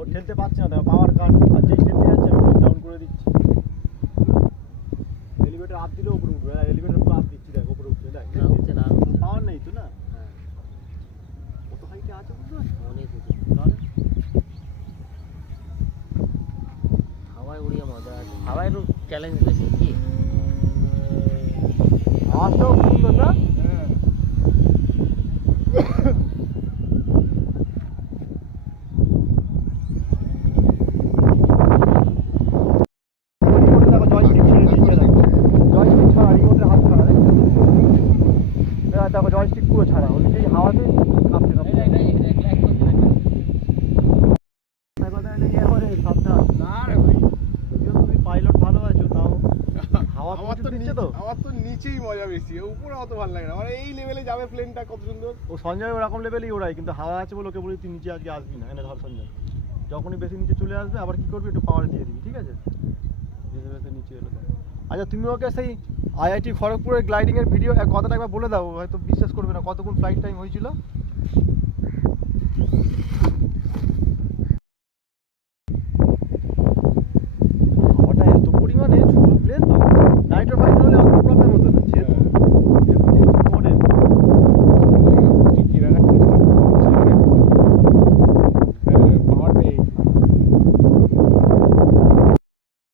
ও ঠেলতে পারছে না, দেখো পাওয়ার কাট, আর যেই ঠেলতে যাচ্ছে আমি ডাউন করে দিচ্ছি। এলিভেটর আপ দিলেও উপরে উঠবে, এলিভেটর পুরো আপ দিচ্ছি, দেখ উপরে উঠবে, দেখ না উঠছে না, পাওয়ার নেই তো না। হ্যাঁ কত হাইটে আছে বুঝতে পারছো? অনেক উঁচু, তাহলে হাওয়ায় উড়িয়ে মজা আছে, হাওয়ায় একটু চ্যালেঞ্জ বেশি কি? আওয়াজটাও সুন্দর না? দেখো জয়স্টিক পুরো ছাড়া, ও নিজেই হাওয়াতে কাঁপতে কাঁপতে তুমি পাইলট ভালো আছো, তাও হাওয়া দিচ্ছে তো। আমার তো নিচেই মজা বেশি, উপরে অত ভালো লাগে না। মানে এই লেভেলে যাবে প্লেনটা কত সুন্দর। ও সঞ্জয় ওরকম লেভেলেই ওড়াই, কিন্তু হাওয়া আছে বলে ওকে বলি তুই নিচে আজকে আসবি না, এনে ধর সঞ্জয় যখনই বেশি নিচে চলে আসবে আবার কি করবি, একটু পাওয়ার দিয়ে দিবি, ঠিক আছে? বেশি বেশি নিচে এলো। আচ্ছা তুমি ওকে সেই আইআইটি খড়গপুরের গ্লাইডিংয়ের ভিডিও কথাটা একবার বলে দাও, হয়তো বিশ্বাস করবে না, কতক্ষণ ফ্লাইট টাইম হয়েছিল?